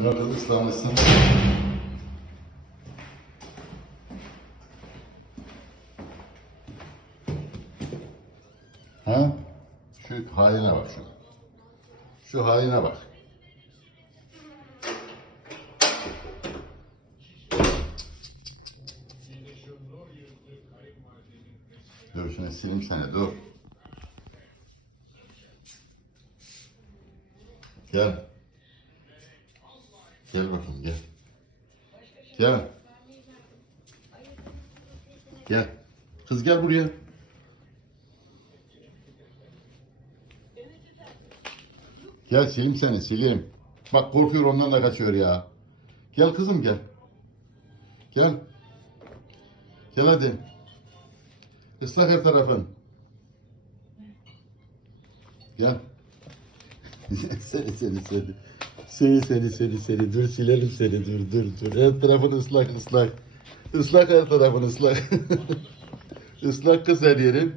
Biraz ıslamışsın. Ha? Şu haline bak şu. Şu haline bak. Dur şunu sileyim sana dur. Gel. Gel bakalım gel. Gel. Gel. Kız gel buraya. Gel sileyim seni sileyim. Bak korkuyor ondan da kaçıyor ya. Gel kızım gel. Gel. Gel hadi. Islak her tarafın. Gel. seni seni seni. Seni seni seni seni. Dur silelim seni dur dur dur. Her tarafın ıslak ıslak. Islak her tarafın ıslak. Islak kız her yerin.